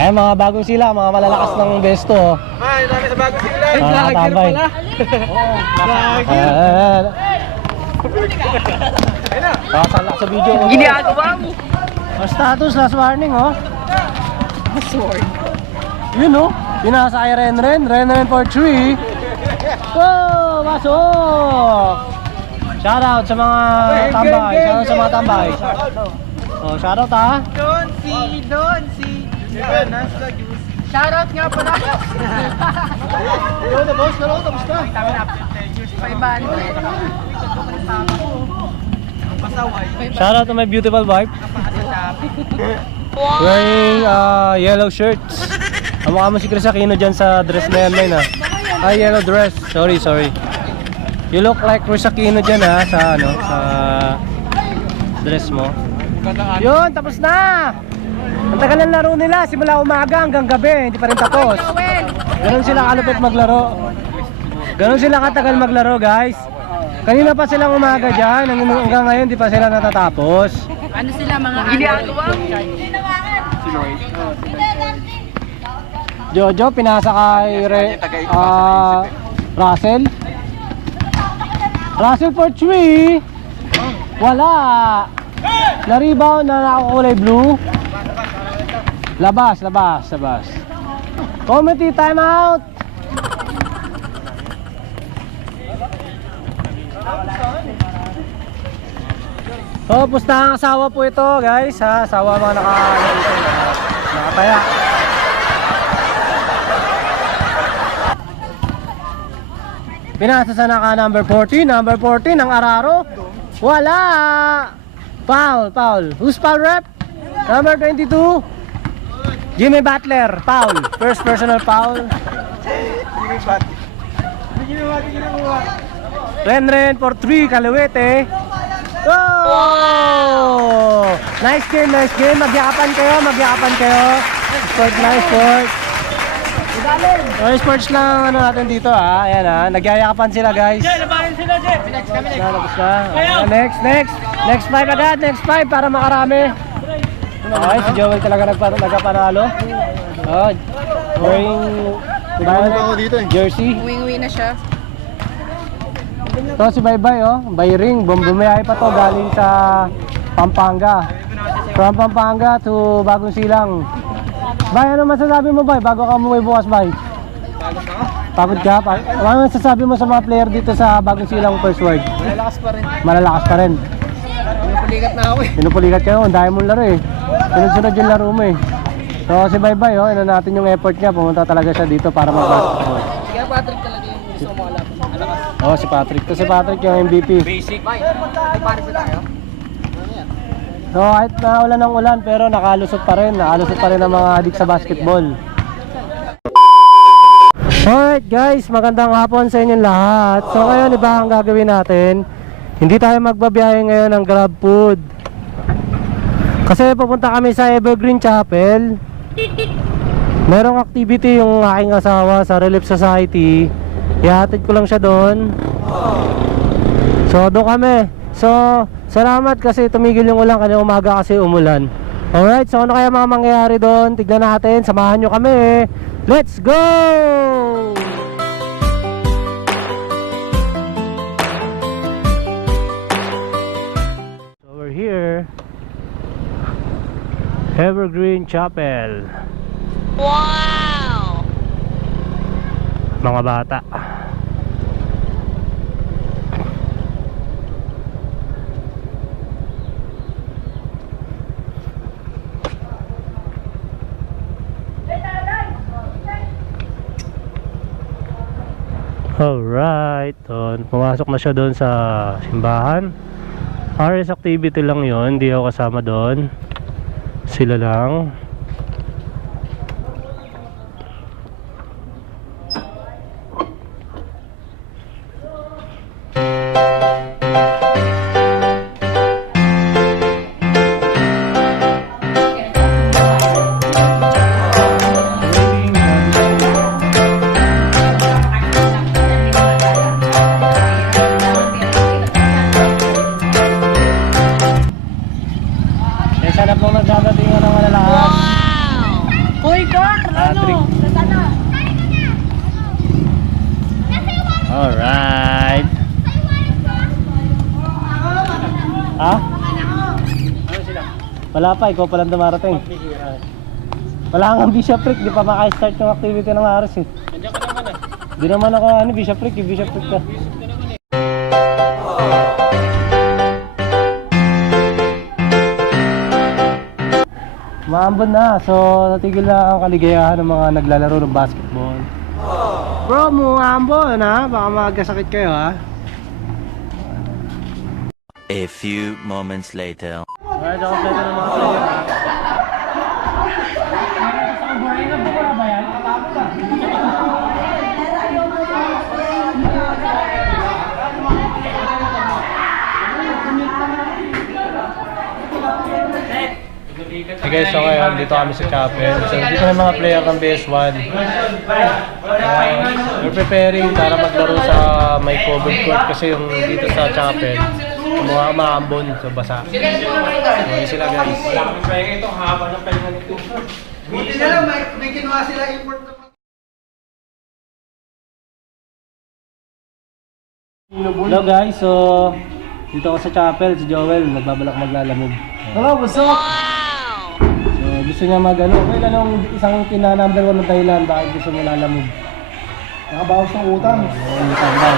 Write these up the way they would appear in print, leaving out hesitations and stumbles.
Ay, mga bagong sila, mga malalakas ng besto. Ay, dami sa bagong sila. Ay, vlogger pala. Kasalak sa video. Ginagawa mo. Status, last warning, oh. Last warning. Yun, oh. Pinasa kay Ren for 3. Wow, pasok! Shoutout sa mga tambay. Shoutout sa mga tambay. Oh, shoutout, ha. Don si. Shoutout nga pala. Yo, the boss, hello, kamusta? Kami na update 10 years. 500. Pasaway. Shoutout to my beautiful wife. Wearing yellow shirts. Ang mukha mo si Chris Aquino dyan sa dress na yan, ha. Ay, yellow dress. Sorry. You look like Chris Aquino dyan, ha, sa sa dress mo. Yun, tapos na! Ang tagal ng laro nila, simula umaga hanggang gabi, hindi pa rin tapos. Ganon sila kalupit maglaro. Ganon sila katagal maglaro, guys. Kanina pa silang umaga dyan, hanggang ngayon di pa sila natatapos. Ano sila mga ginagawa? Jojo, pinasa kay Russell. Russell for 3. Wala. Na-rebound na nakakulay blue. Labas. Committee time out. So, pusta ang asawa po ito, guys, ha? Asawa mga nakataya. Pinasa sa naka number 14 ang Araro. Wala. Foul. Who's foul rep? Number 22. Jimmy Butler, foul. First personal foul. Ren for 3, Kaluwete. Oh! Nice game. Magyakapan kayo. Sport. Sports lang natin dito, ha. Ayan, ha. Nagyayakapan sila, guys. Labanan sila, Jeff. Next 5 agad. Next 5 para makarami. Okay, si Joel talaga nagkapanalo. Oh, wearing jersey. Uwi na siya. Ito si Baybay, oh. Bayring. Bumiyahe pa to galing sa Pampanga. From Pampanga to Bagong Silang. Bay, ano masasabi mo, Bay? Bago ka umuwi bukas, Bay? Pagod ka? Ano masasabi mo sa mga player dito sa Bagong Silang First Word? Malalakas pa rin. Pinupulikat na ako eh. Pinupulikat kayo, ang dami mong laro eh. Sunod-sunod yung laro mo eh. So si Baybay, oh, ino natin yung effort niya. Pumunta talaga siya dito para mag-basketball. Kaya Patrick talaga yung gusto ko makalaban. Oh, si Patrick. Ito si Patrick yung MVP. Basic. May pares na tayo. So kahit naulan ng ulan pero nakalusot pa rin ang mga adik sa basketball. Alright guys, magandang hapon sa inyong lahat. So ngayon iba ang gagawin natin. Hindi tayo magbabiyahe ngayon ng Grab Food. Kasi pupunta kami sa Evergreen Chapel. Merong activity yung aking asawa sa Relief Society. Ihatid ko lang siya doon. So doon kami. So salamat kasi tumigil yung ulan, kanina umaga kasi umulan. Alright, so ano kaya mga mangyayari doon? Tignan natin, samahan nyo kami. Let's go! So we're here, Evergreen Chapel. Wow! Mga bata. Alright, pumasok na siya doon sa simbahan. RS activity lang yon, hindi ako kasama doon. Sila lang. Sana po nagdadating ng malalakas. Hoy, Kurt! Patrick. Alright. Ha? Ano sila? Wala pa, ikaw palang dumarating. Wala kang bishopric, di pa maka-start yung activity ng Aris eh. Nandiyan ka naman Di naman ako bishopric, bishopric ka. Maambon na, so natigil na ang kaligayahan ng mga naglalaro ng basketball. Bro, muambon ha, baka magkasakit kayo ha. A few moments later. Alright, ako pwede ng mga player. Okay guys, so ngayon dito kami sa chapel. So dito na mga player ng BS1. We're preparing para maglaro sa may covered court kasi yung dito sa chapel mga maambon so basa. So yun sila guys. Wala kami pahinga ito. Haba ng pahinga nito. Buti na lang, may kinuha sila import na. Hello guys, so dito ako sa chapel, si Joel nagbabalak maglalamog. Hello, what's up? So gusto niya magano, well anong isang number 1 na dahilan bakit gusto mo lalamog? Nakabawas ng utang. Yung tambay.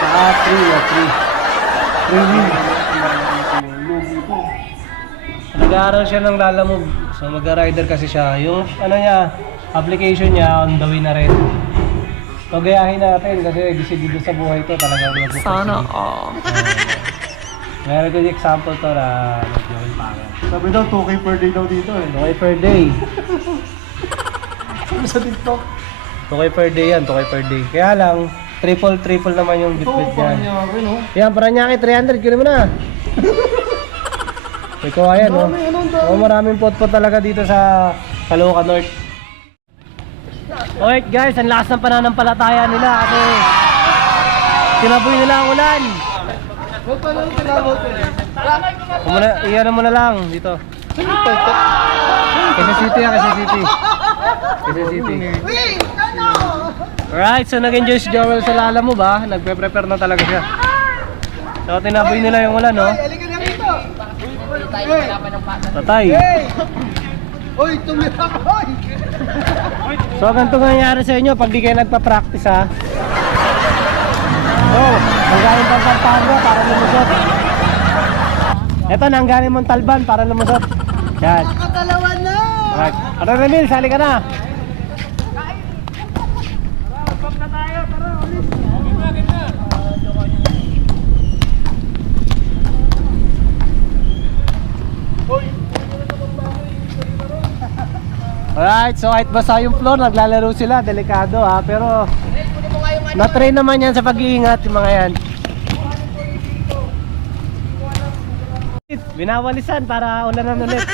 Saka 3 win. Nag-aaral siya ng lalamog. So mag-rider kasi siya. Yung ano niya, application niya on the way na rin. So gayahin natin kasi decidido sa buhay to talagang mag-focus. Sana meron ko yung example to na nag-join pangan. Sabi daw, 2K per day daw dito eh. 2K per day. Sabi sa TikTok. 2K per day yan, 2K per day. Kaya lang, triple naman yung Ito, bitbit parang niyan. niya ako, no? Yan, Paranaque 300, kilo mo na. Ikaw ayan, no? Oo, maraming pot-pot talaga dito sa Caloocan North. Alright guys, ang lakas ng pananampalataya nila kasi tinaboy nila ang ulan. Ba't pa lang tinawag ko eh? Iyan mo na lang dito. Quezon City ah, Quezon City. Quezon City. Alright, so nag-enjoy si Joel sa lala mo ba? Nagpe-prepare na talaga siya. So tinaboy nila yung ulan, no? Halika na rito! Tatay. Uy, tumira ka! Uy! So ganito nangyayari sa inyo pag di kayo nagpa-practice ha. So, nanggaling bang Pampanga para lumusot. Ito, nanggaling mong Talban para lumusot. Yan. Nakatalawa na! Alright. Ano Ramil, sali ka na. Alright, so kahit basa yung floor, naglalaro sila, delikado ha, pero na-train naman yan sa pag-iingat yung mga yan. Binawalisan para ulanan ulit.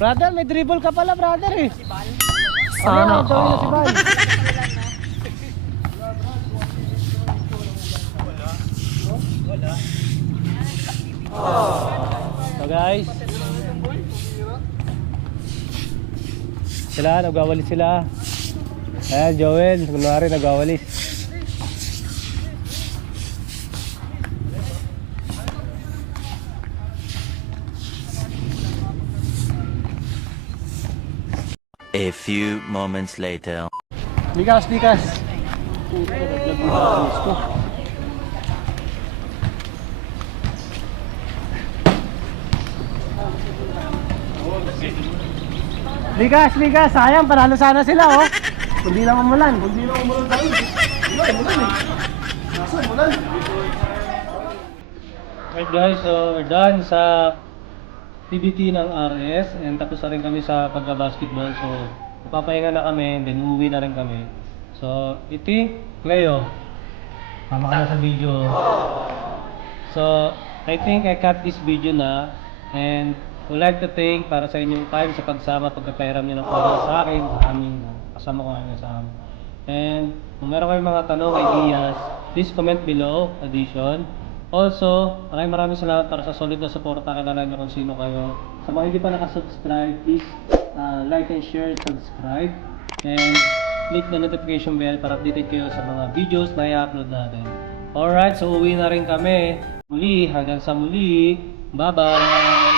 Brother, may dribble ka pala brother eh. Sana all. Si Bal. So guys, sila, nagwawalis sila. Ayan, Joel, kunwari nagwawalis. A few moments later. Likas. Ligas, sayang, panalo sana sila oh. Hindi na umulan. Hindi na umulan tayo. Umulan eh. Nasa umulan. Alright guys, so we're done sa activity ng RS and tapos na rin kami sa pagka-basketball. So papahinga na kami, then uuwi na rin kami. So iti, Cleo, tama ka na sa video. So I think I cut this video na and would like to thank para sa inyong time sa pagsama, pagkapairam niyo ng oras sa akin, sa amin, kasama ko ngayon sa amin. And kung meron kayong mga tanong, ideas, please comment below, addition. Also, maraming salamat para sa solid na suporta. Kilala nyo kung sino kayo. Sa mga hindi pa nakasubscribe, please like and share, subscribe. And click the notification bell para updated kayo sa mga videos na i-upload natin. Alright, so uwi na rin kami. Muli, hanggang sa muli. Bye-bye!